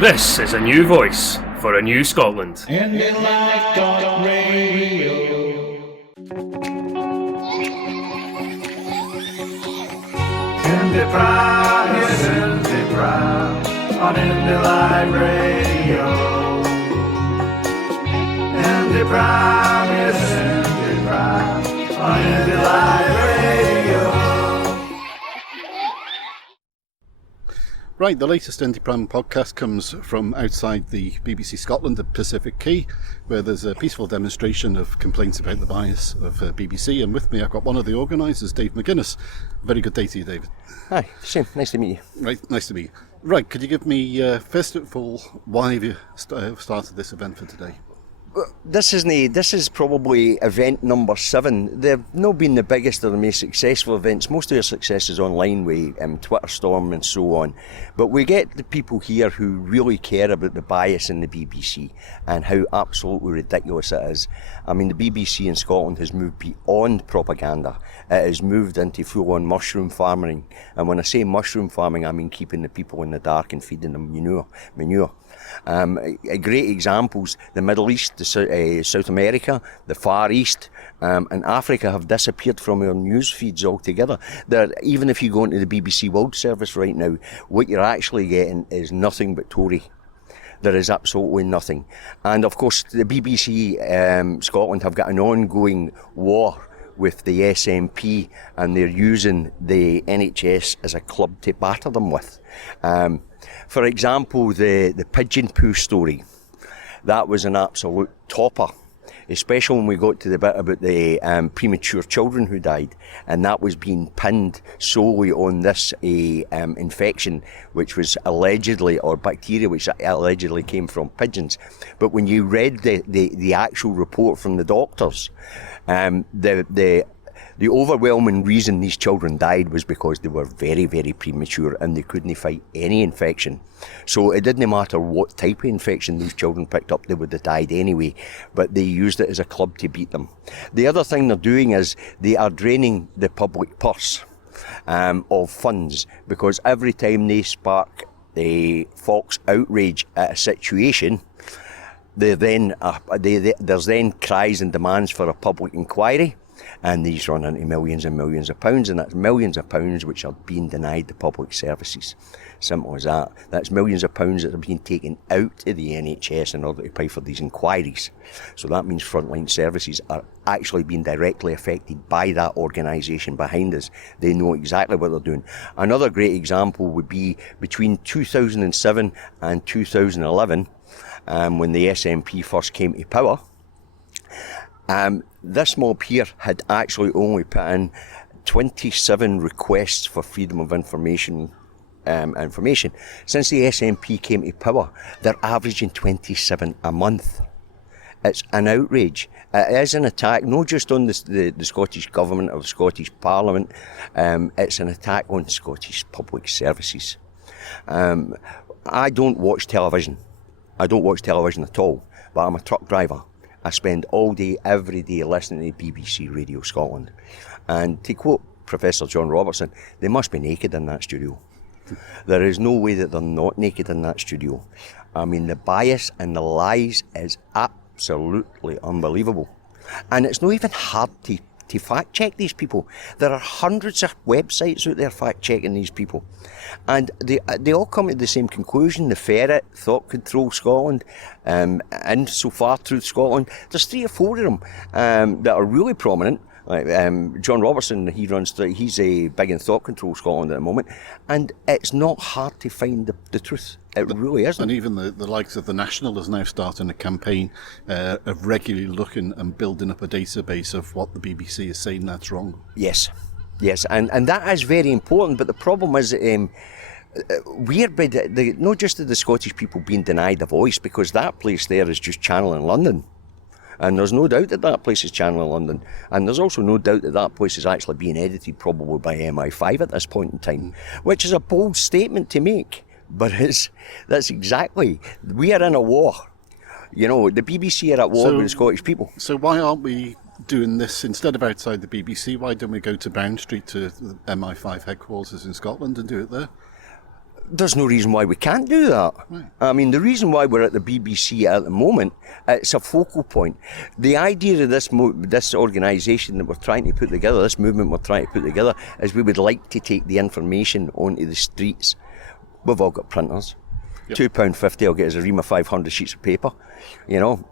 This is a new voice for a new Scotland. Ending Life Talk Radio. Indie Prime is Indie Prime on Indie Live Radio. Indie Prime is Indie Prime on Indie Live Radio. Right, the latest Indie Prime podcast comes from outside the BBC Scotland at Pacific Quay, where there's a peaceful demonstration of complaints about the bias of BBC, and with me I've got one of the organisers, Dave McGuinness. Very good day to you, David. Hi, Shane, nice to meet you. Right, nice to meet you. Right, could you give me, first of all, why have you started this event for today? This is probably event number 7. They've not been the biggest or the most successful events. Most of their success is online with Twitter Storm and so on. But we get the people here who really care about the bias in the BBC and how absolutely ridiculous it is. I mean, the BBC in Scotland has moved beyond propaganda. It has moved into full-on mushroom farming. And when I say mushroom farming, I mean keeping the people in the dark and feeding them manure. Great examples, the Middle East, South America, the Far East and Africa have disappeared from our news feeds altogether. Even if you go into the BBC World Service right now, what you're actually getting is nothing but Tory. There is absolutely nothing. And of course the BBC Scotland have got an ongoing war with the SNP, and they're using the NHS as a club to batter them with. For example, the pigeon poo story, that was an absolute topper, especially when we got to the bit about the premature children who died, and that was being pinned solely on this infection, which was allegedly, or bacteria which allegedly came from pigeons. But when you read the actual report from the doctors, the overwhelming reason these children died was because they were very, very premature and they couldn't fight any infection. So it didn't matter what type of infection these children picked up, they would have died anyway, but they used it as a club to beat them. The other thing they're doing is they are draining the public purse of funds, because every time they spark a Fox outrage at a situation, there's then cries and demands for a public inquiry. And these run into millions and millions of pounds, and that's millions of pounds which are being denied the public services. Simple as that. That's millions of pounds that are being taken out of the NHS in order to pay for these inquiries. So that means frontline services are actually being directly affected by that organisation behind us. They know exactly what they're doing. Another great example would be between 2007 and 2011, when the SNP first came to power. This mob here had actually only put in 27 requests for freedom of information. Since the SNP came to power, they're averaging 27 a month. It's an outrage. It is an attack, not just on the Scottish Government or the Scottish Parliament, it's an attack on Scottish public services. I don't watch television. I don't watch television at all, but I'm a truck driver. I spend all day, every day, listening to BBC Radio Scotland. And to quote Professor John Robertson, they must be naked in that studio. There is no way that they're not naked in that studio. I mean, the bias and the lies is absolutely unbelievable. And it's not even hard to fact check these people. There are hundreds of websites out there fact checking these people, and they all come to the same conclusion. The Ferret, Thought Control Scotland, and so far Truth Scotland. There's 3 or 4 of them that are really prominent. Like John Robertson, he's a big in Thought Control Scotland at the moment, and it's not hard to find the truth. It really isn't. And even the likes of the National is now starting a campaign of regularly looking and building up a database of what the BBC is saying that's wrong. Yes, and that is very important. But the problem is, we're not just the Scottish people being denied a voice, because that place there is just Channel in London. And there's no doubt that that place is Channel in London. And there's also no doubt that that place is actually being edited probably by MI5 at this point in time, which is a bold statement to make. But that's exactly, we are in a war. You know, the BBC are at war with the Scottish people. So why aren't we doing this instead of outside the BBC? Why don't we go to Bound Street to the MI5 headquarters in Scotland and do it there? there's no reason why we can't do that. Right. I mean, the reason why we're at the BBC at the moment, it's a focal point. The idea of this organisation that we're trying to put together, this movement we're trying to put together, is we would like to take the information onto the streets. We've all got printers. Yep. £2.50 will get us a ream of 500 sheets of paper. You know,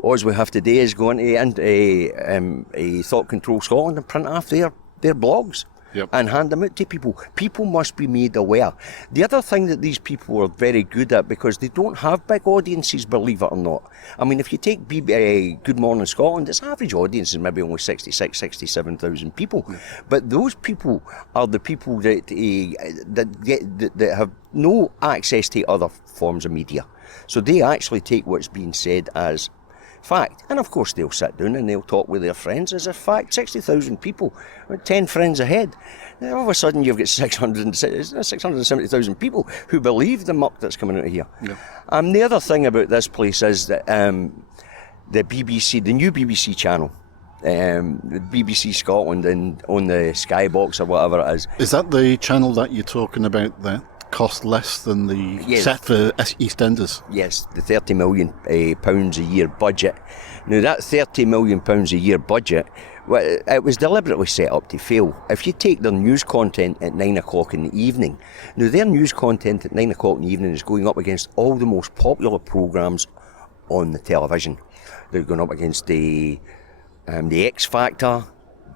all we have to do is go into a Thought Control Scotland and print off their blogs. Yep. And hand them out to people. People must be made aware. The other thing that these people are very good at, because they don't have big audiences, believe it or not. I mean, if you take Good Morning Scotland, its average audience is maybe only 66, 67,000 people. Mm. But those people are the people that have no access to other forms of media. So they actually take what's being said as fact. And of course they'll sit down and they'll talk with their friends as a fact. 60,000 people, 10 friends ahead. Now all of a sudden you've got 670,000 people who believe the muck that's coming out of here. Yeah. The other thing about this place is that the BBC, the new BBC channel, the BBC Scotland and on the Skybox or whatever it is. Is that the channel that you're talking about that cost less than the set for EastEnders? Yes, the £30 million pounds a year budget. Now that £30 million pounds a year budget, well, it was deliberately set up to fail. If you take their news content at 9 o'clock in the evening, now their news content at 9 o'clock in the evening is going up against all the most popular programmes on the television. They're going up against the X Factor,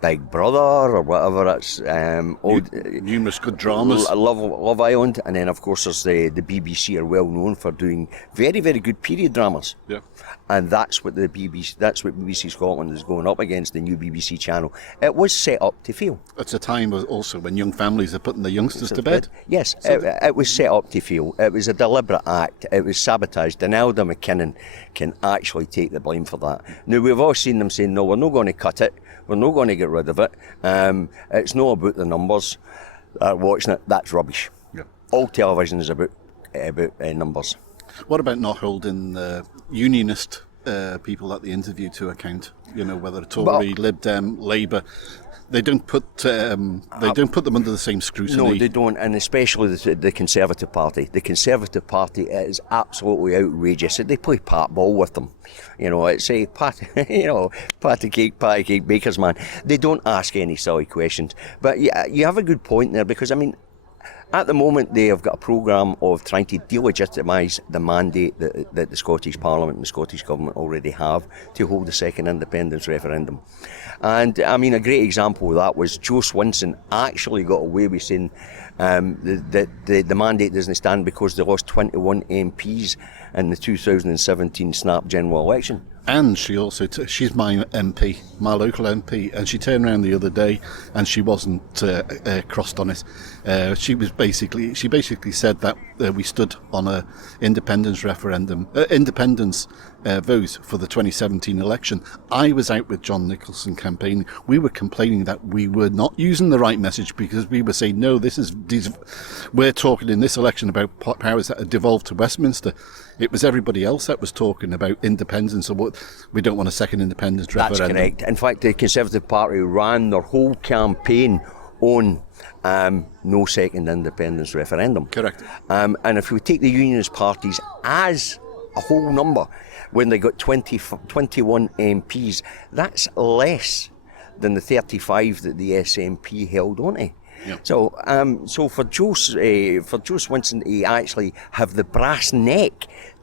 Big Brother, or whatever it's numerous good dramas. Love Island, and then of course there's the BBC are well known for doing very, very good period dramas. Yeah. And that's what BBC Scotland is going up against, the new BBC channel. It was set up to fail. It's a time also when young families are putting their youngsters to bed. Yes, it was set up to fail. It was a deliberate act. It was sabotaged. And Elder McKinnon can actually take the blame for that. Now we've all seen them saying, no, we're not going to cut it. We're not going to get rid of it. It's not about the numbers. Watching it, that's rubbish. Yeah. All television is about numbers. What about not holding unionist people at the interview to account? You know, whether Tory, Lib Dem, Labour. They don't put them under the same scrutiny. No, they don't, and especially the Conservative Party. The Conservative Party is absolutely outrageous. They play pat ball with them. You know, it's a patty cake, baker's man. They don't ask any silly questions. But yeah, you have a good point there, because I mean, at the moment they have got a programme of trying to delegitimise the mandate that the Scottish Parliament and the Scottish Government already have to hold a second independence referendum. And I mean, a great example of that was Joe Swinson actually got away with saying that the mandate doesn't stand because they lost 21 MPs in the 2017 snap general election. And she also, she's my MP, my local MP, and she turned around the other day and she wasn't crossed on it. She basically said that we stood on a independence vote for the 2017 election. I was out with John Nicholson campaigning. We were complaining that we were not using the right message, because we were saying, no, we're talking in this election about powers that have devolved to Westminster. It was everybody else that was talking about independence, or what we don't want a second independence referendum. That's correct. In fact, the Conservative Party ran their whole campaign on no second independence referendum. Correct. And if we take the unionist parties as a whole number, when they got 21 MPs, that's less than the 35 that the SNP held on to. Yep. So for Joe Swinson to actually have the brass neck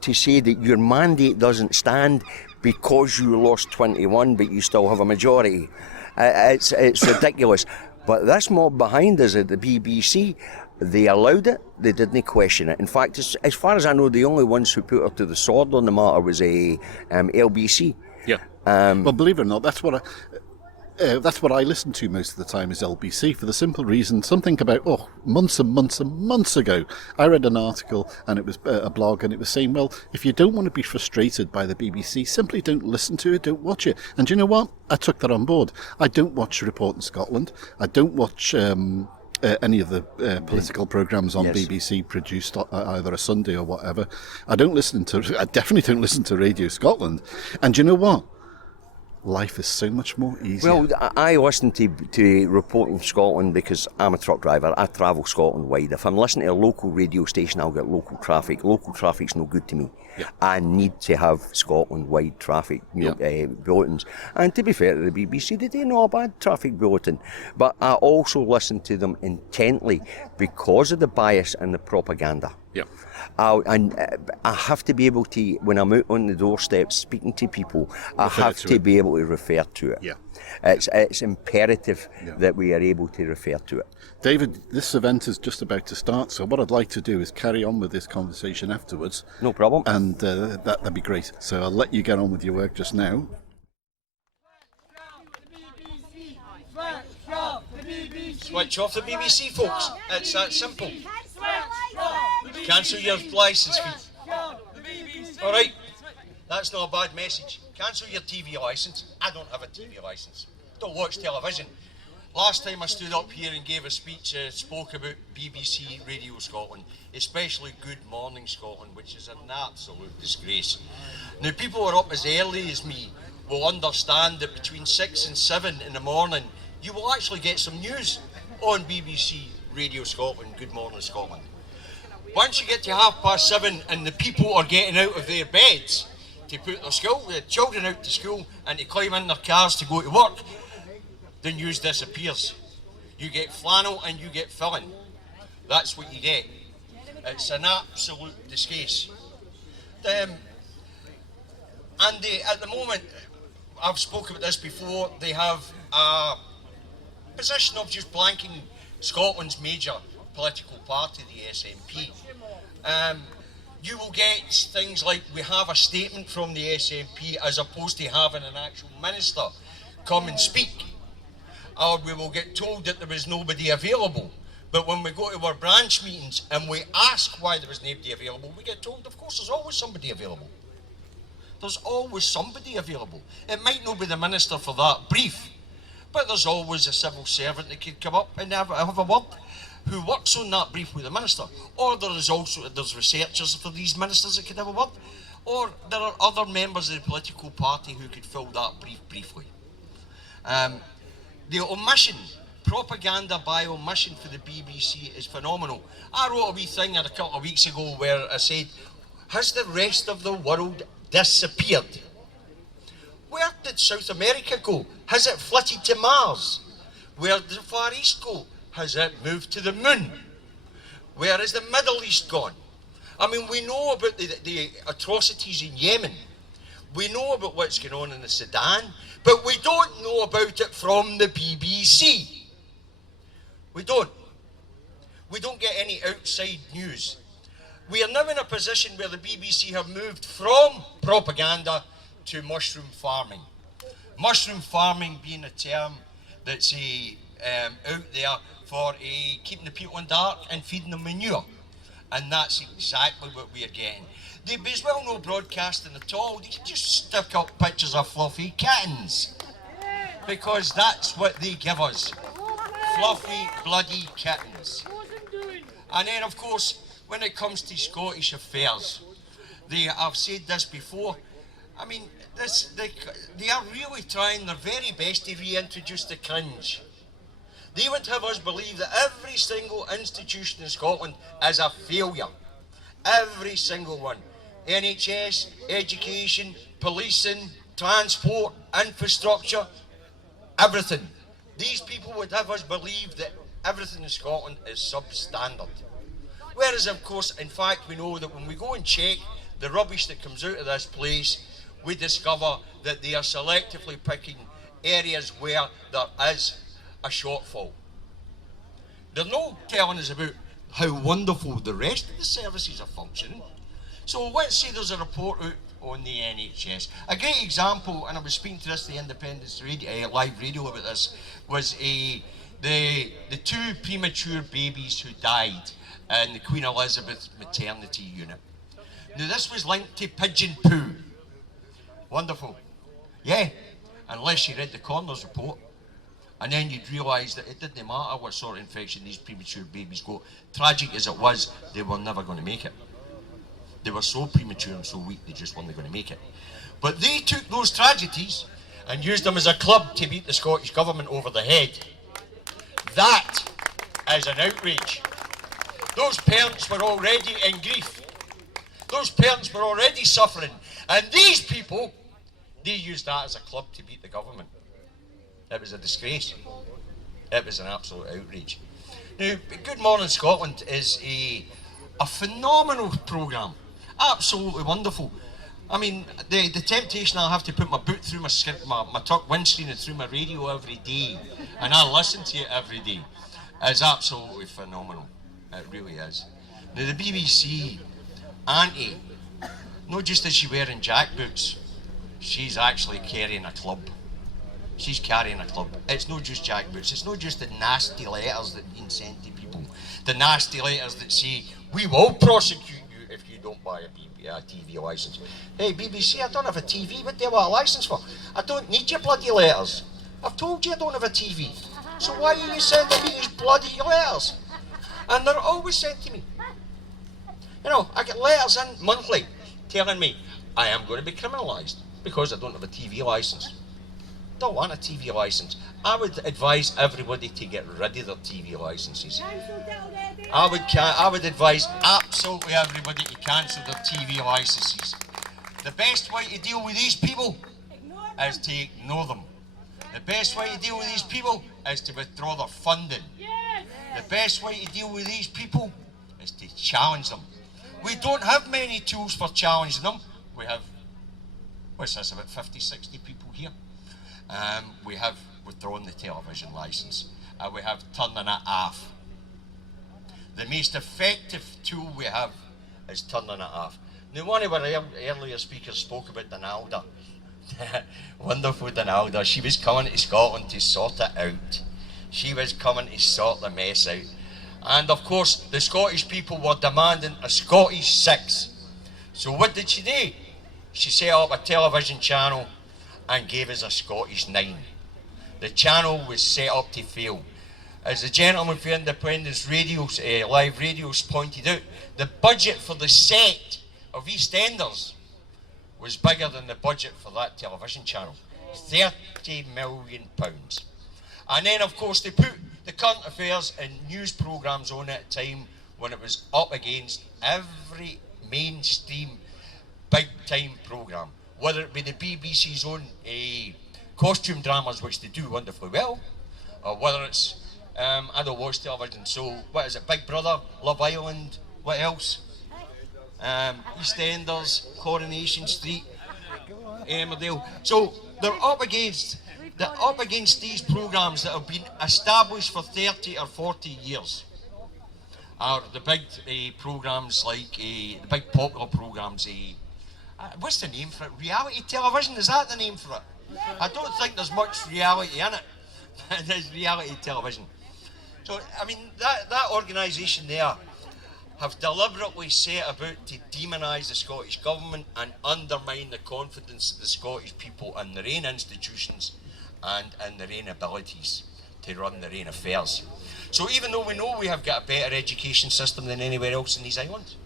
to say that your mandate doesn't stand because you lost 21 but you still have a majority, it's ridiculous. But this mob behind us at the BBC, they allowed it, they didn't question it. In fact, as far as I know, the only ones who put her to the sword on the matter was LBC. Yeah. Well, believe it or not, that's what I listen to most of the time is LBC, for the simple reason, something about, months and months and months ago, I read an article, and it was a blog, and it was saying, well, if you don't want to be frustrated by the BBC, simply don't listen to it, don't watch it. And do you know what? I took that on board. I don't watch Report in Scotland. I don't watch any of the political programmes on BBC produced either a Sunday or whatever. I definitely don't listen to Radio Scotland. And do you know what? life is so much more easier. Well, I listen to Reporting Scotland because I'm a truck driver. I travel Scotland wide. If I'm listening to a local radio station, I'll get local traffic. Local traffic's no good to me. Yeah. I need to have Scotland-wide traffic bulletins. And to be fair to the BBC, they do not a bad traffic bulletin. But I also listen to them intently because of the bias and the propaganda. Yeah. I have to be able to, when I'm out on the doorstep speaking to people, I have to be able to refer to it. Yeah. It's imperative that we are able to refer to it. David, this event is just about to start, so what I'd like to do is carry on with this conversation afterwards. No problem. And that'd be great. So I'll let you get on with your work just now. Switch off the BBC, folks. It's that simple. Cancel your licence fee. Alright, that's not a bad message. Cancel your TV licence. I don't have a TV licence. Don't watch television. Last time I stood up here and gave a speech, spoke about BBC Radio Scotland, especially Good Morning Scotland, which is an absolute disgrace. Now, people who are up as early as me will understand that between 6 and 7 in the morning, you will actually get some news on BBC Radio Scotland, Good Morning Scotland. Once you get to 7:30 and the people are getting out of their beds to put their children out to school and to climb in their cars to go to work, the news disappears. You get flannel and you get filling. That's what you get. It's an absolute disgrace. At the moment, I've spoken about this before, they have a position of just blanking Scotland's major political party, the SNP. You will get things like we have a statement from the SNP as opposed to having an actual minister come and speak. Or we will get told that there was nobody available. But when we go to our branch meetings and we ask why there was nobody available, we get told, of course, there's always somebody available. There's always somebody available. It might not be the minister for that brief, but there's always a civil servant that could come up and have a word who works on that brief with the minister. Or there's researchers for these ministers that could have a word. Or there are other members of the political party who could fill that brief briefly. The omission, propaganda by omission for the BBC is phenomenal. I wrote a wee thing a couple of weeks ago where I said, has the rest of the world disappeared? Where did South America go? Has it flitted to Mars? Where did the Far East go? Has it moved to the moon? Where is the Middle East gone? I mean, we know about the atrocities in Yemen. We know about what's going on in the Sudan, but we don't know about it from the BBC. We don't. We don't get any outside news. We are now in a position where the BBC have moved from propaganda to mushroom farming. Mushroom farming being a term that's out there for keeping the people in dark and feeding them manure. And that's exactly what we're getting. They as well no broadcasting at all. They can just stick up pictures of fluffy kittens. Because that's what they give us. Fluffy, bloody kittens. And then, of course, when it comes to Scottish affairs, I've said this before, I mean, they are really trying their very best to reintroduce the cringe. They would have us believe that every single institution in Scotland is a failure. Every single one. NHS, education, policing, transport, infrastructure, everything. These people would have us believe that everything in Scotland is substandard. Whereas, of course, in fact, we know that when we go and check the rubbish that comes out of this place, we discover that they are selectively picking areas where there is a shortfall. They're not telling us about how wonderful the rest of the services are functioning. So let's say there's a report out on the NHS. A great example, and I was speaking to this the Independence radio, live radio about this, was the two premature babies who died in the Queen Elizabeth maternity unit. Now this was linked to pigeon poo. Wonderful. Yeah, unless you read the coroner's report. And then you'd realise that it didn't matter what sort of infection these premature babies got. Tragic as it was, they were never going to make it. They were so premature and so weak, they just weren't going to make it. But they took those tragedies and used them as a club to beat the Scottish Government over the head. That is an outrage. Those parents were already in grief. Those parents were already suffering. And these people, they used that as a club to beat the government. It was a disgrace. It was an absolute outrage. Now, Good Morning Scotland is a phenomenal programme. Absolutely wonderful. I mean, the temptation I'll have to put my boot through my tuck windscreen and through my radio every day, and I listen to it every day, is absolutely phenomenal. It really is. Now, the BBC, Auntie, not just is she wearing jackboots, she's actually carrying a club. She's carrying a club. It's not just jackboots, it's not just the nasty letters that are being sent to people, the nasty letters that say, we will prosecute you if you don't buy a TV licence. Hey BBC, I don't have a TV, what do I want a licence for? I don't need your bloody letters. I've told you I don't have a TV. So why are you sending me these bloody letters? And they're always sent to me. You know, I get letters in monthly telling me I am going to be criminalised because I don't have a TV licence. Don't want a TV licence. I would advise everybody to get rid of their TV licences. I would advise absolutely everybody to cancel their TV licences. The best way to deal with these people is to ignore them. The best way to deal with these people is to withdraw their funding. The best way to deal with these people is to challenge them. We don't have many tools for challenging them. We have, what's this, about 50, 60 people here. We have withdrawn the television licence. We have turning it off. The most effective tool we have is turning it off. Now, one of our earlier speakers spoke about Donalda. Wonderful Donalda. She was coming to Scotland to sort it out. She was coming to sort the mess out. And of course, the Scottish people were demanding a Scottish 6. So what did she do? She set up a television channel and gave us a Scottish 9. The channel was set up to fail. As the gentleman for Independence Radios, Live Radios pointed out, the budget for the set of EastEnders was bigger than the budget for that television channel. £30 million. And then of course they put the current affairs and news programmes on at a time when it was up against every mainstream big time programme. Whether it be the BBC's own costume dramas, which they do wonderfully well, or whether it's, I don't watch television, so what is it, Big Brother, Love Island, what else? EastEnders, Coronation Street, Emmerdale. So they're up against these programmes that have been established for 30 or 40 years. Are the big programmes like, the big popular programmes, what's the name for it? Reality television, is that the name for it? I don't think there's much reality in it. There's reality television. So, I mean, that organisation there have deliberately set about to demonise the Scottish Government and undermine the confidence of the Scottish people in their own institutions and in their own abilities to run their own affairs. So even though we know we have got a better education system than anywhere else in these islands,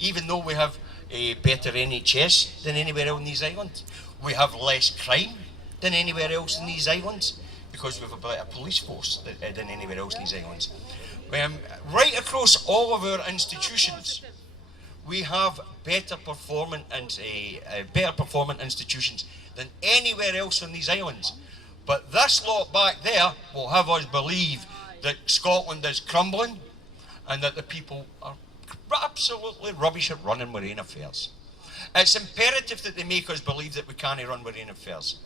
even though we have a better NHS than anywhere else in these islands, we have less crime than anywhere else in these islands, because we have a better police force than anywhere else in these islands. Right across all of our institutions, we have better performing institutions than anywhere else on these islands. But this lot back there will have us believe that Scotland is crumbling and that the people are absolutely rubbish at running our own affairs. It's imperative that they make us believe that we can't run our own affairs.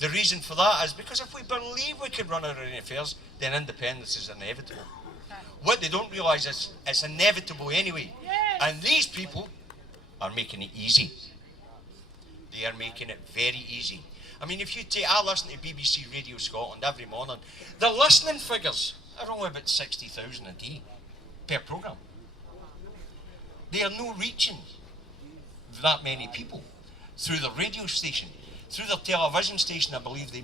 The reason for that is because if we believe we can run our own affairs, then independence is inevitable. What they don't realise is it's inevitable anyway. And these people are making it easy. They are making it very easy. I mean, if you take, I listen to BBC Radio Scotland every morning. The listening figures are only about 60,000 a day per programme. They are not reaching that many people through the radio station. Through their television station, I believe they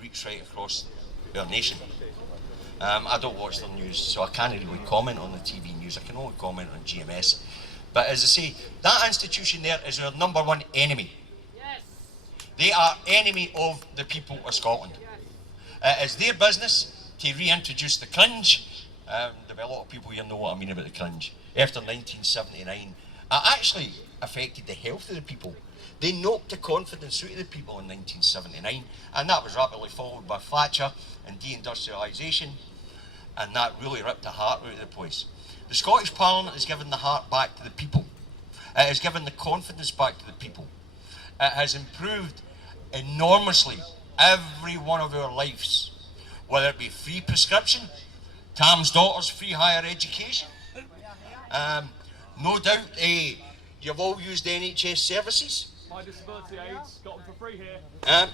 reach right across our nation. I don't watch their news, so I can't really comment on the TV news. I can only comment on GMS. But as I say, that institution there is our number one enemy. Yes. They are enemy of the people of Scotland. It is their business to reintroduce the cringe. There'll be a lot of people here know what I mean about the cringe. After 1979, it actually affected the health of the people. They knocked the confidence out of the people in 1979, and that was rapidly followed by Thatcher and deindustrialisation, and that really ripped the heart out of the place. The Scottish Parliament has given the heart back to the people. It has given the confidence back to the people. It has improved enormously every one of our lives, whether it be free prescription, Tam's daughters free higher education. No doubt you've all used NHS services. My disability aids, got them for free here.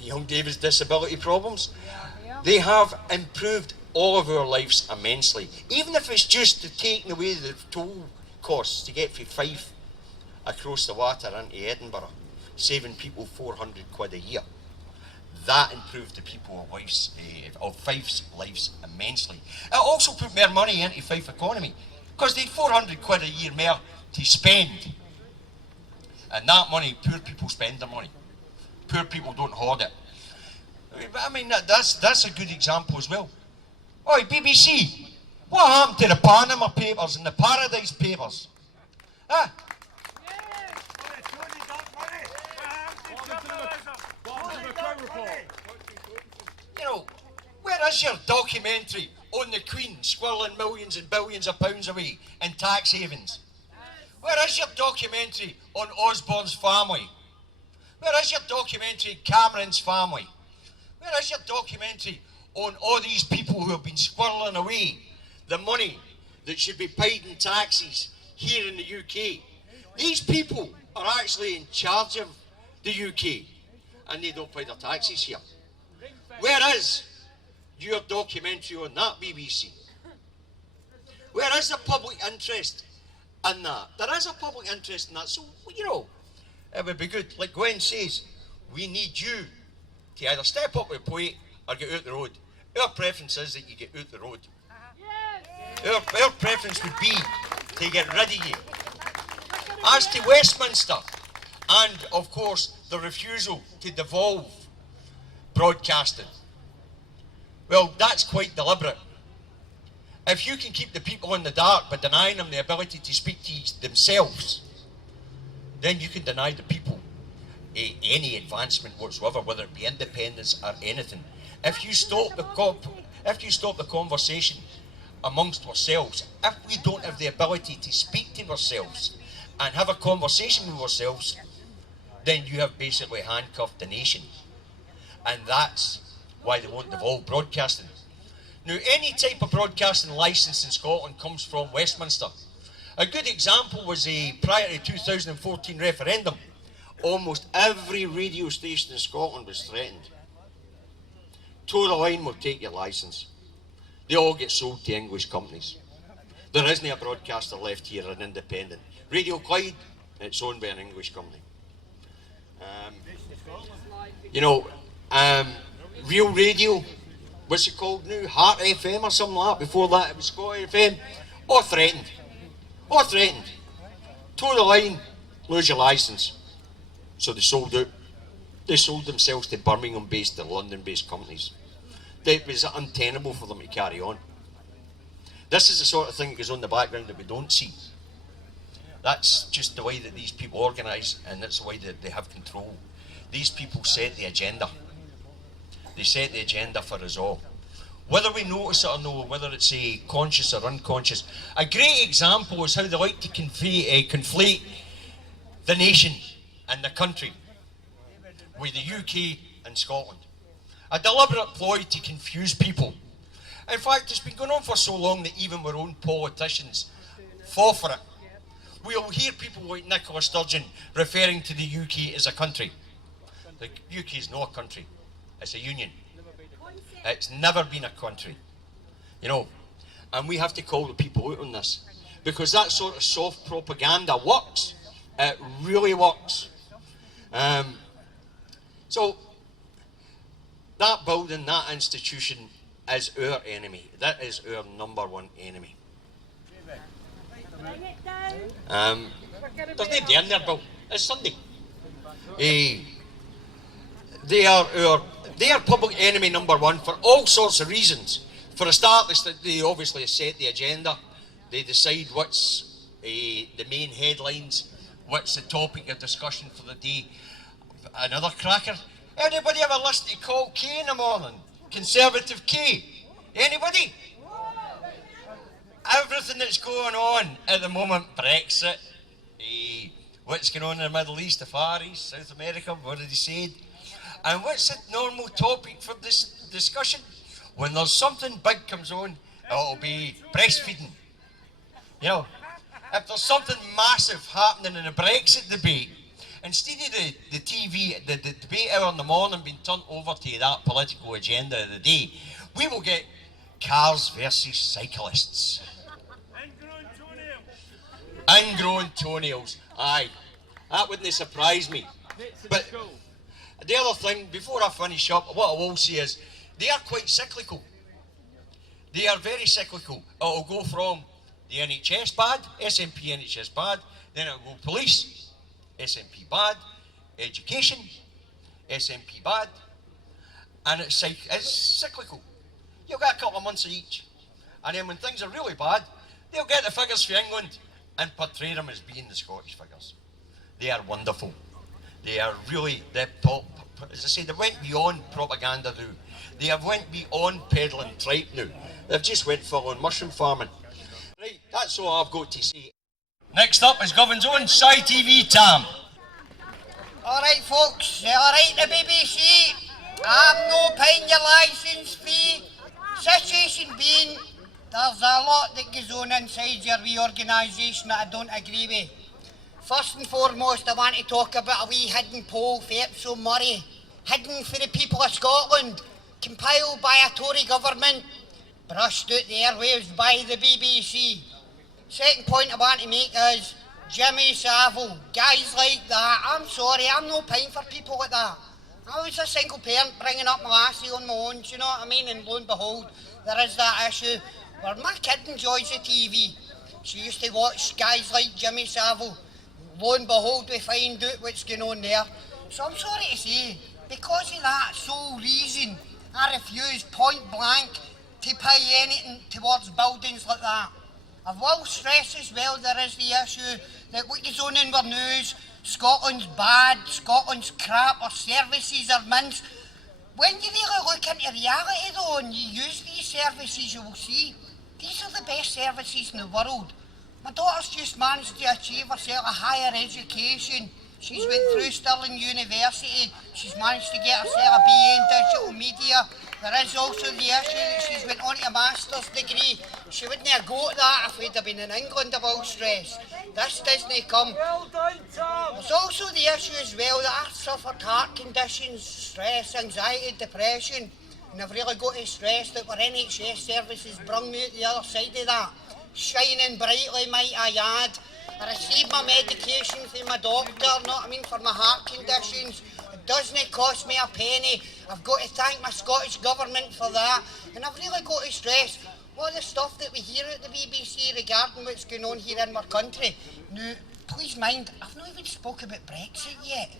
Young David's disability problems. They have improved all of our lives immensely. Even if it's just taking away the toll costs to get from Fife across the water into Edinburgh, saving people 400 quid a year. That improved the people of Fife's lives immensely. It also put more money into Fife economy, because they had 400 quid a year more to spend. And that money, poor people spend their money. Poor people don't hoard it. I mean, that's a good example as well. Oi, BBC, what happened to the Panama Papers and the Paradise Papers? Huh? You know, where is your documentary on the Queen squirreling millions and billions of pounds away in tax havens? Where is your documentary on Osborne's family? Where is your documentary Cameron's family? Where is your documentary on all these people who have been squirreling away the money that should be paid in taxes here in the UK? These people are actually in charge of the UK, and they don't pay their taxes here. Where is your documentary on that, BBC? Where is the public interest in that? There is a public interest in that, so, you know, it would be good. Like Gwen says, we need you to either step up to the plate or get out the road. Our preference is that you get out the road. Our preference would be to get rid of you. As to Westminster, and of course the refusal to devolve broadcasting, well, that's quite deliberate. If you can keep the people in the dark by denying them the ability to speak to themselves, then you can deny the people any advancement whatsoever, whether it be independence or anything. If you stop the conversation amongst ourselves, if we don't have the ability to speak to ourselves and have a conversation with ourselves, then you have basically handcuffed the nation. And that's why they won't devolve broadcasting. Now, any type of broadcasting licence in Scotland comes from Westminster. A good example was prior to the 2014 referendum, almost every radio station in Scotland was threatened. Toe the line, will take your licence. They all get sold to English companies. There isn't a broadcaster left here, an independent. Radio Clyde, it's owned by an English company. Real Radio, what's it called now? Heart FM or something like that. Before that it was Scott FM. All threatened. All threatened. Toe the line, lose your licence. So they sold out. They sold themselves to Birmingham-based and London-based companies. It was untenable for them to carry on. This is the sort of thing that goes on in the background that we don't see. That's just the way that these people organise, and that's the way that they have control. These people set the agenda. They set the agenda for us all. Whether we notice it or no, whether it's conscious or unconscious. A great example is how they like to conflate the nation and the country with the UK and Scotland. A deliberate ploy to confuse people. In fact, it's been going on for so long that even our own politicians fall for it. We'll hear people like Nicola Sturgeon referring to the UK as a country. The UK is not a country. It's a union. It's never been a country. You know, and we have to call the people out on this, because that sort of soft propaganda works. It really works. So that building, that institution is our enemy. That is our number one enemy. There's nobody in there, Bill. It's Sunday. They are public enemy number one for all sorts of reasons. For a start, they obviously set the agenda. They decide what's the main headlines, what's the topic of discussion for the day. Another cracker. Anybody ever listen to Call K in the morning? Conservative K? Anybody? Everything that's going on at the moment, Brexit, what's going on in the Middle East, the Far East, South America, what did he say? And what's the normal topic for this discussion? When there's something big comes on, it'll be breastfeeding. You know, if there's something massive happening in the Brexit debate, instead of the TV, the debate hour in the morning being turned over to that political agenda of the day, we will get cars versus cyclists. Ingrown toenails. Aye, that wouldn't surprise me. But the other thing, before I finish up, what I will say is, they are quite cyclical. They are very cyclical. It'll go from the NHS bad, SNP NHS bad, then it'll go police, SNP bad, education, SNP bad, and it's cyclical. You'll get a couple of months of each. And then when things are really bad, they'll get the figures for England and portray them as being the Scottish figures. They are wonderful. They are really the top. As I say, they went beyond propaganda now. They have went beyond peddling tripe now. They've just went full on mushroom farming. Right, that's all I've got to say. Next up is Govan's own Sci TV Tam. Alright folks, alright the BBC, I'm no paying your licence fee. Situation being, there's a lot that goes on inside your reorganisation that I don't agree with. First and foremost, I want to talk about a wee hidden poll for Ipso Murray, hidden for the people of Scotland, compiled by a Tory government, brushed out the airwaves by the BBC. Second point I want to make is Jimmy Savile, guys like that. I'm sorry, I'm no paying for people like that. I was a single parent bringing up my lassie on my own, do you know what I mean? And lo and behold, there is that issue where my kid enjoys the TV. She used to watch guys like Jimmy Savile. Lo and behold, we find out what's going on there. So I'm sorry to say, because of that sole reason, I refuse point blank to pay anything towards buildings like that. I will stress as well there is the issue that what goes on in our news, Scotland's bad, Scotland's crap, our services are mince. When you really look into reality though and you use these services, you will see these are the best services in the world. My daughter's just managed to achieve herself a higher education. She's went through Stirling University. She's managed to get herself a BA in digital media. There is also the issue that she's went on to a master's degree. She wouldn't have got that if we'd have been in England of all stress. This doesn't come. Well done, Tom. There's also the issue as well that I've suffered heart conditions, stress, anxiety, depression. And I've really got to stress that our NHS services bring me out the other side of that. Shining brightly, might I add. I receive my medication from my doctor, know what I mean, for my heart conditions. It doesn't cost me a penny. I've got to thank my Scottish Government for that. And I've really got to stress all the stuff that we hear at the BBC regarding what's going on here in our country. Now, please mind, I've not even spoke about Brexit yet.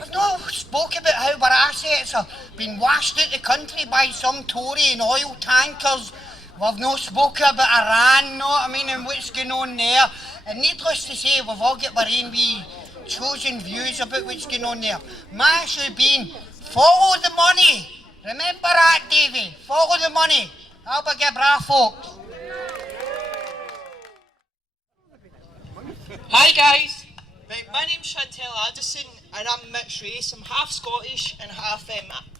I've not spoke about how our assets have been washed out the country by some Tory and oil tankers. We've not spoken about Iran, know what I mean, and what's going on there. And needless to say, we've all got our own wee chosen views about what's going on there. My issue being, follow the money. Remember that, Davy. Follow the money. How about you, brah folks? Hi guys. Right, my name's Chantel Addison and I'm mixed race. I'm half Scottish and half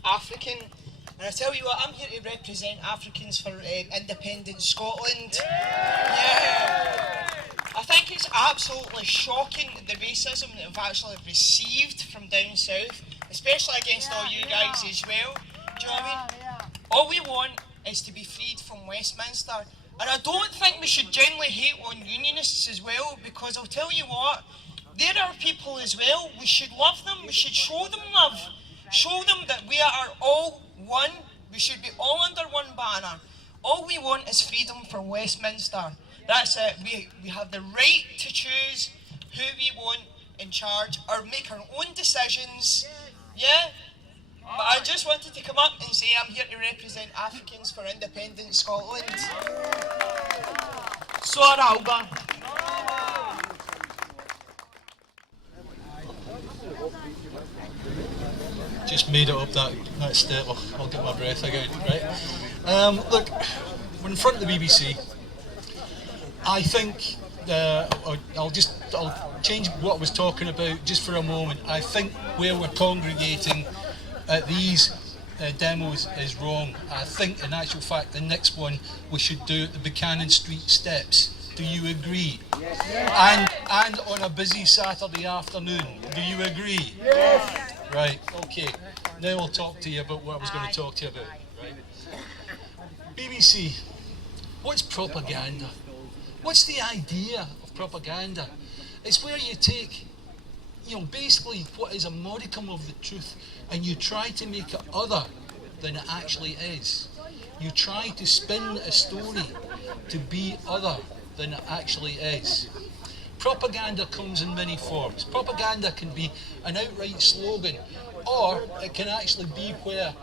African. And I tell you what, I'm here to represent Africans for independent Scotland. Yeah. I think it's absolutely shocking the racism that we've actually received from down south, especially against all you guys as well. Do you know what I mean? All we want is to be freed from Westminster. And I don't think we should generally hate on unionists as well, because I'll tell you what, they're our people as well. We should love them, we should show them love. Show them that we are all one, we should be all under one banner. All we want is freedom for Westminster. That's it. We have the right to choose who we want in charge or make our own decisions. Yeah? I just wanted to come up and say I'm here to represent Africans for Independent Scotland. Soar Alba. Just made it up that step. I'll get my breath again, right? Look, we're in front of the BBC. I think I'll change what I was talking about just for a moment. I think where we're congregating at these demos is wrong. I think in actual fact the next one we should do at the Buchanan Street steps. Do you agree? Yes. And on a busy Saturday afternoon. Do you agree? Yes. Right, okay. Now I'll talk to you about what I was going to talk to you about. Right? BBC, what's propaganda? What's the idea of propaganda? It's where you take, basically what is a modicum of the truth and you try to make it other than it actually is. You try to spin a story to be other than it actually is. Propaganda comes in many forms. Propaganda can be an outright slogan, or it can actually be where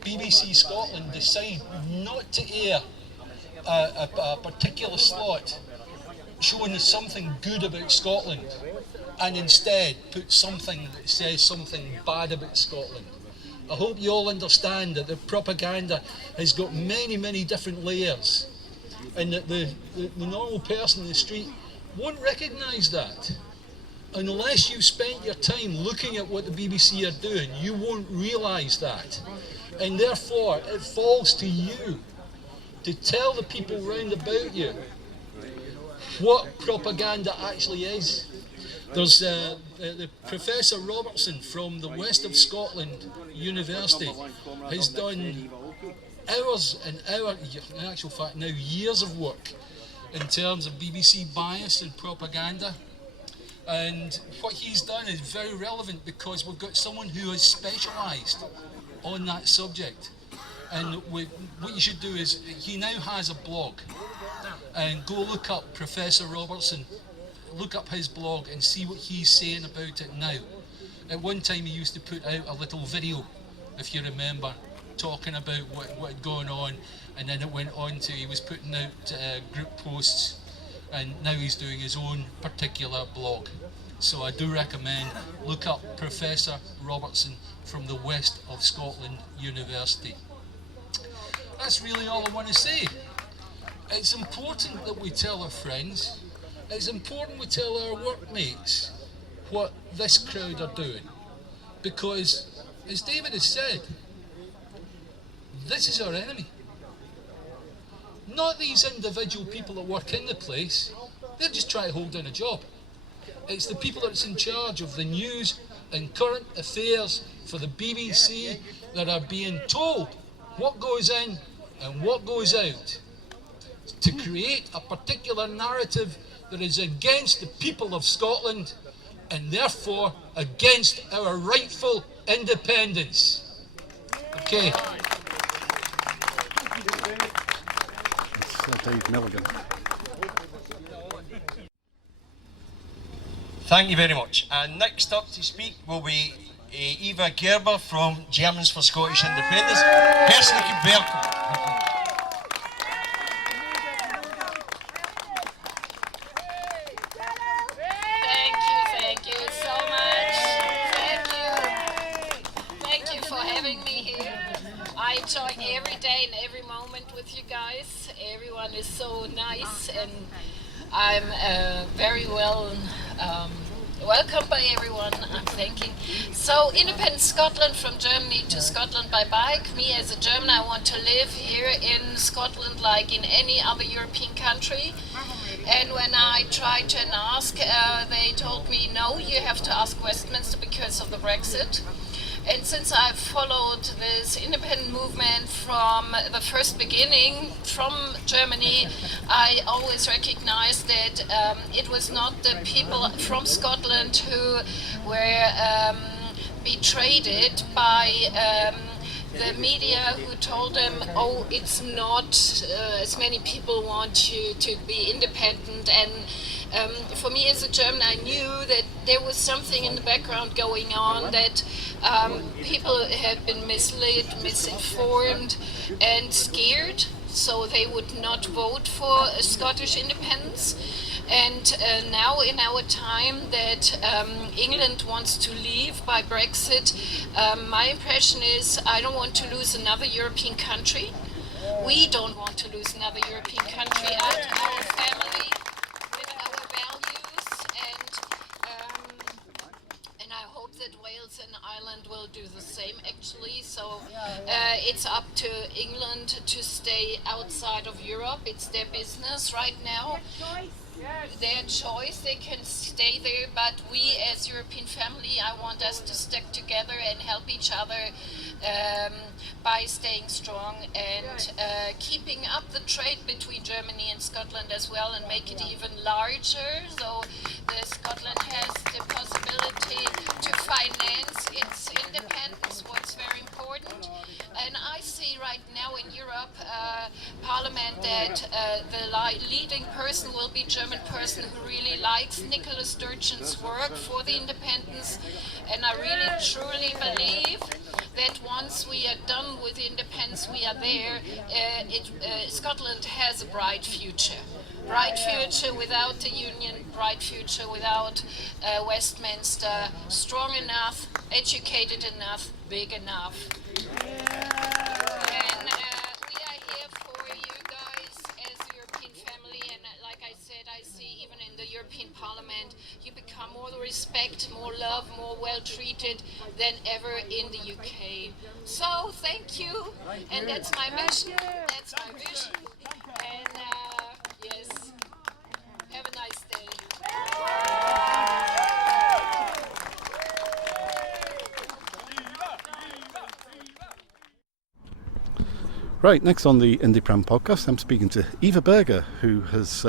BBC Scotland decide not to air a particular slot showing something good about Scotland and instead put something that says something bad about Scotland. I hope you all understand that the propaganda has got many, many different layers and that the normal person in the street won't recognise that. Unless you've spent your time looking at what the BBC are doing, you won't realise that. And therefore, it falls to you to tell the people round about you what propaganda actually is. There's the Professor Robertson from the West of Scotland University has done hours and hours, in actual fact now years of work in terms of BBC bias and propaganda. And what he's done is very relevant because we've got someone who has specialised on that subject. And what you should do is, he now has a blog, and go look up Professor Robertson, look up his blog and see what he's saying about it now. At one time he used to put out a little video, if you remember, talking about what had gone on, and then it went on to, he was putting out group posts, and now he's doing his own particular blog. So I do recommend, look up Professor Robertson from the West of Scotland University. That's really all I want to say. It's important that we tell our friends, it's important we tell our workmates what this crowd are doing. Because, as David has said, this is our enemy. Not these individual people that work in the place, they're just trying to hold down a job. It's the people that's in charge of the news and current affairs for the BBC that are being told what goes in and what goes out to create a particular narrative that is against the people of Scotland and therefore against our rightful independence. Okay. It's Dave Milligan. Thank you very much. And next up to speak will be Eve Gerber from Germans for Scottish Independence. Herzlich willkommen. Thank you so much. Thank you for having me here. I enjoy every day and every moment with you guys. Everyone is so nice, and I'm very well welcomed by everyone, I'm thinking. So, Independent Scotland, from Germany to Scotland by bike. Me as a German, I want to live here in Scotland like in any other European country. And when I tried to ask, they told me, no, you have to ask Westminster because of the Brexit. And since I've followed this independent movement from the first beginning from Germany, I always recognized that it was not the people from Scotland who were betrayed by the media, who told them, oh, it's not as many people want you to be independent, For me as a German, I knew that there was something in the background going on, that people had been misled, misinformed, and scared, so they would not vote for Scottish independence. And now in our time that England wants to leave by Brexit, my impression is I don't want to lose another European country. We don't want to lose another European country out of our family with our values, and I hope that Wales and Ireland will do the same actually. So it's up to England to stay outside of Europe. It's their business right now. Their choice, they can stay there, but we as European family, I want us to stick together and help each other by staying strong and keeping up the trade between Germany and Scotland as well, and make it even larger, so Scotland has the possibility to finance its independence, what's very important. And I see right now in Europe Parliament that the leading person will be German person who really likes Nicola Sturgeon's work for the independence, and I really truly believe that once we are done with independence, we are there, Scotland has a bright future. Bright future without the Union, bright future without Westminster, strong enough, educated enough, big enough. And we are here for you guys as European family, and like I said, I see even in the European Parliament, you become more respect, more love, more well treated than ever in the UK. So thank you, and that's my mission, that's my vision, and yes, have a nice day. Right, next on the Indie Pram podcast, I'm speaking to Eva Berger, who has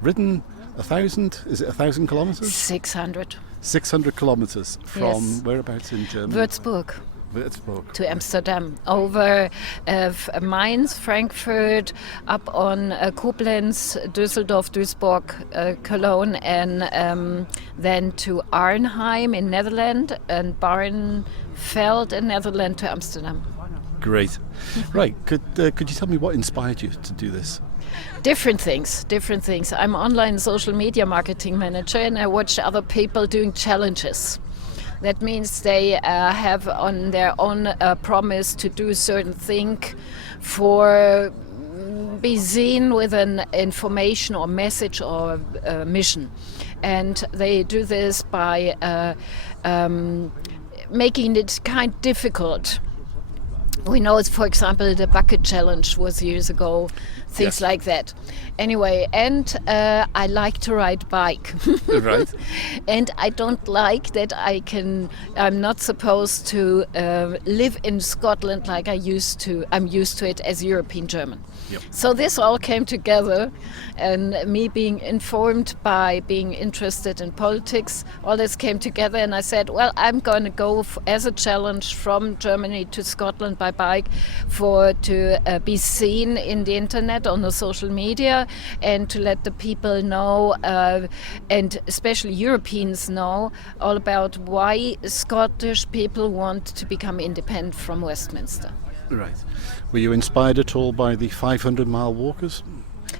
ridden 1,000 kilometres? 600. 600 kilometres from Yes. whereabouts in Germany? Würzburg. Würzburg. To Amsterdam, over Mainz, Frankfurt, up on Koblenz, Düsseldorf, Duisburg, Cologne, and then to Arnhem in Netherlands, and Barneveld in Netherlands to Amsterdam. Great. Right, could you tell me what inspired you to do this? Different things. I'm online social media marketing manager, and I watch other people doing challenges. That means they have on their own promise to do a certain thing for be seen with an information or message or mission. And they do this by making it kind of difficult. We know, for example, the bucket challenge was years ago, things like that. Anyway, and I like to ride bike. Right. And I don't like that I'm not supposed to live in Scotland like I'm used to it as European German. Yep. So this all came together, and me being informed by being interested in politics, all this came together, and I said, well, I'm going to go as a challenge from Germany to Scotland by bike to be seen in the internet, on the social media, and to let the people know, and especially Europeans know, all about why Scottish people want to become independent from Westminster. Right. Were you inspired at all by the 500-mile walkers?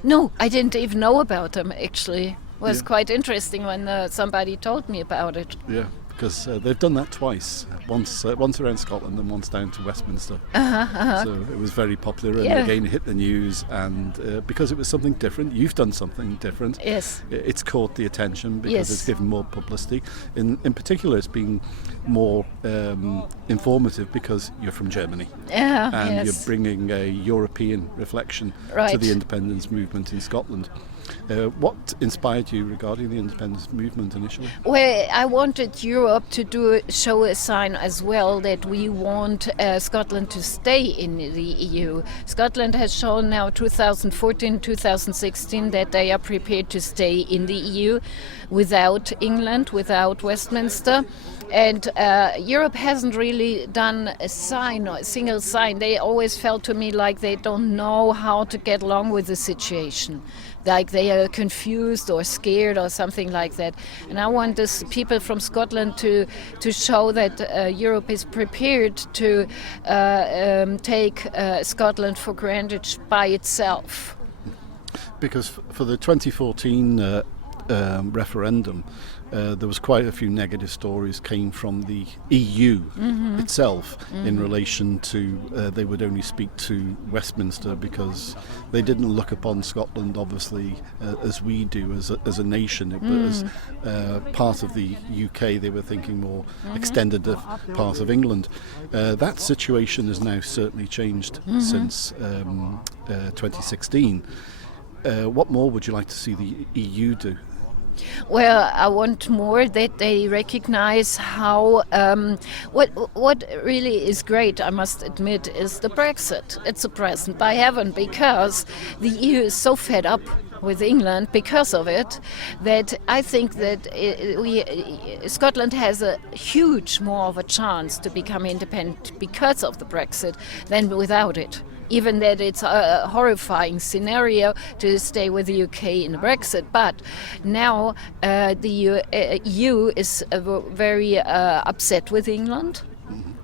No, I didn't even know about them, actually. It was quite interesting when somebody told me about it. Yeah, because they've done that twice. Once around Scotland and once down to Westminster. So it was very popular, and again it hit the news, and because it was something different, you've done something different. Yes. It's caught the attention because it's given more publicity. In particular, it's been more informative because you're from Germany. And you're bringing a European reflection to the independence movement in Scotland. What inspired you regarding the independence movement initially? Well, I wanted Europe to show a sign as well that we want Scotland to stay in the EU. Scotland has shown now 2014, 2016 that they are prepared to stay in the EU without England, without Westminster. And Europe hasn't really done a single sign. They always felt to me like they don't know how to get along with the situation. like they are confused or scared or something like that. And I want this people from Scotland to show that Europe is prepared to take Scotland for granted by itself. Because for the 2014 referendum, there was quite a few negative stories came from the EU itself in relation to they would only speak to Westminster because they didn't look upon Scotland obviously as we do as a nation, but as part of the UK. They were thinking more extended of part of England. That situation has now certainly changed since 2016. What more would you like to see the EU do? Well, I want more that they recognize how what really is great, I must admit, is the Brexit. It's a present by heaven, because the EU is so fed up with England because of it that I think that Scotland has a huge more of a chance to become independent because of the Brexit than without it. Even that it's a horrifying scenario to stay with the UK in Brexit. But now the EU is very upset with England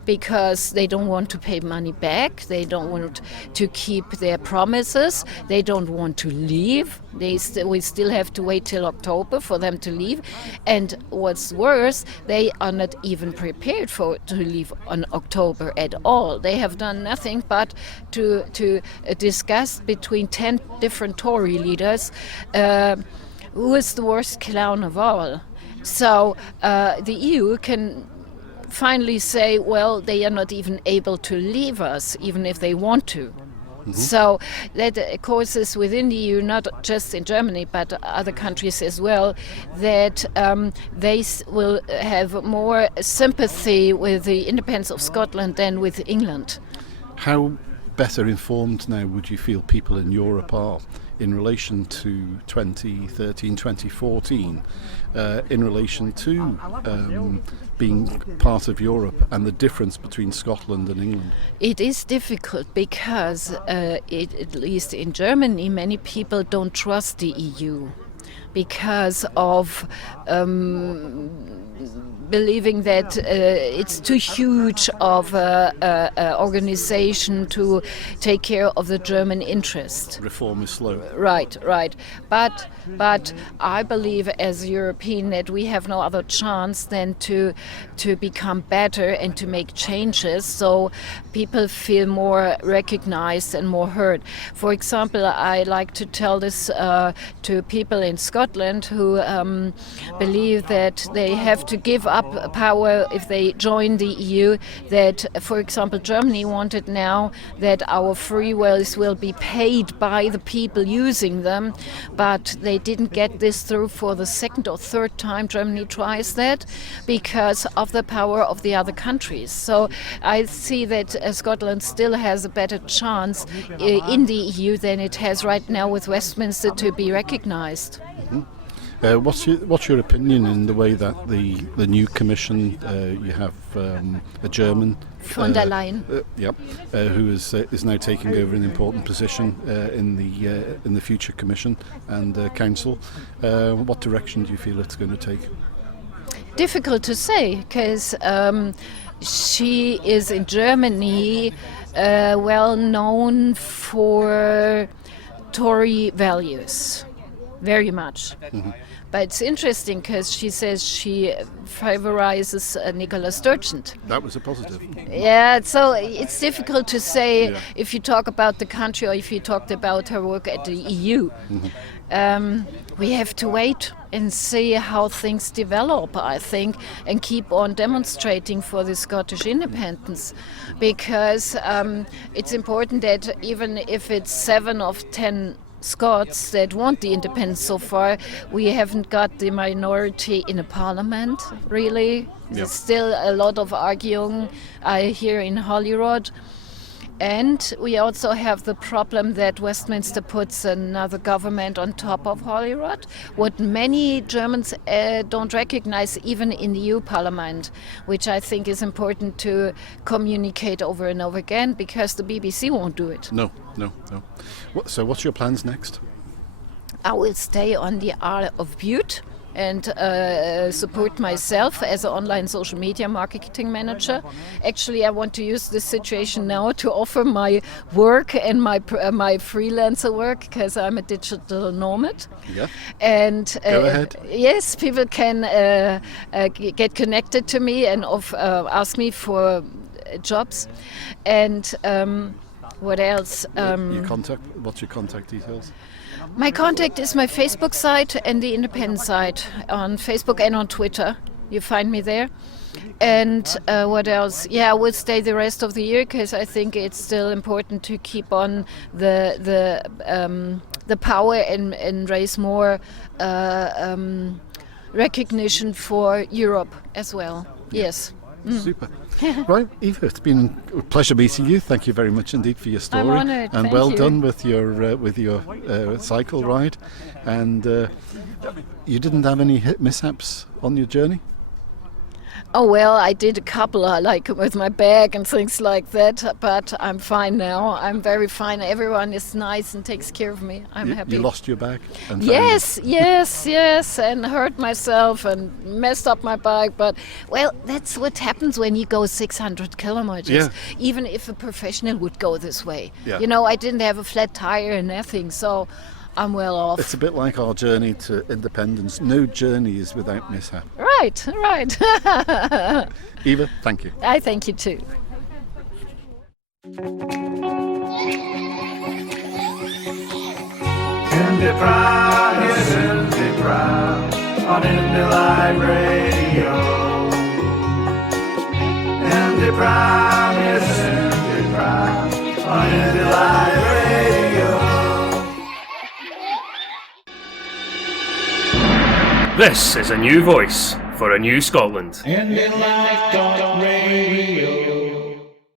because they don't want to pay money back, they don't want to keep their promises, they don't want to leave. We still have to wait till October for them to leave. And what's worse, they are not even prepared to leave on October at all. They have done nothing but to discuss between 10 different Tory leaders who is the worst clown of all. So the EU can finally say, well, they are not even able to leave us, even if they want to. So that causes within the EU, not just in Germany, but other countries as well, that they will have more sympathy with the independence of Scotland than with England. How better informed now would you feel people in Europe are in relation to 2013, 2014, in relation to being part of Europe and the difference between Scotland and England? It is difficult because, at least in Germany, many people don't trust the EU because of believing that it's too huge of an organization to take care of the German interest. Reform is slow. Right. But I believe as a European that we have no other chance than to become better and to make changes so people feel more recognized and more heard. For example, I like to tell this to people in Scotland who believe that they have to give up power if they join the EU, that, for example, Germany wanted now that our freeways will be paid by the people using them, but they didn't get this through for the second or third time Germany tries that because of the power of the other countries. So I see that Scotland still has a better chance in the EU than it has right now with Westminster to be recognized. What's your opinion in the way that the new commission, you have a German von der Leyen, who is now taking over an important position in the future commission and council? What direction do you feel it's going to take? Difficult to say, because she is in Germany well known for Tory values, very much. But it's interesting because she says she favorizes Nicola Sturgeon. That was a positive. Yeah, so it's difficult to say if you talk about the country or if you talked about her work at the EU. We have to wait and see how things develop, I think, and keep on demonstrating for the Scottish independence, because it's important that even if it's 7 of 10 Scots that want the independence so far, we haven't got the minority in a parliament, really. There's still a lot of arguing here in Holyrood. And we also have the problem that Westminster puts another government on top of Holyrood, what many Germans don't recognize even in the EU Parliament, which I think is important to communicate over and over again, because the BBC won't do it. No. So what's your plans next? I will stay on the Isle of Bute and support myself as an online social media marketing manager. Actually, I want to use this situation now to offer my work and my freelancer work, because I'm a digital nomad. Yeah. And Go ahead. yes, people can get connected to me and ask me for jobs. And what else? What's your contact details? My contact is my Facebook site and the independent site on Facebook and on Twitter. You find me there. And what else? Yeah, I will stay the rest of the year, because I think it's still important to keep on the power and raise more recognition for Europe as well. Yes. Super. Right, Eva, it's been a pleasure meeting you. Thank you very much indeed for your story. I'm honoured. And Thank well you. done with your cycle ride. And you didn't have any mishaps on your journey? Oh, well, I did a couple, like with my bag and things like that, but I'm fine now. I'm very fine. Everyone is nice and takes care of me. I'm happy. You lost your bag? And Yes, and hurt myself and messed up my bike. But, well, that's what happens when you go 600 kilometers. Yeah. Even if a professional would go this way. Yeah. You know, I didn't have a flat tire and nothing, so I'm well off. It's a bit like our journey to independence. No journey is without mishap. Right. Eva, thank you. I thank you too. Indie Prime, yes, Indie Prime, on Indie Live Radio. Indie Prime, yes, Indie Prime, on Indie Live Radio. This is a new voice for a new Scotland. Indie Live Radio.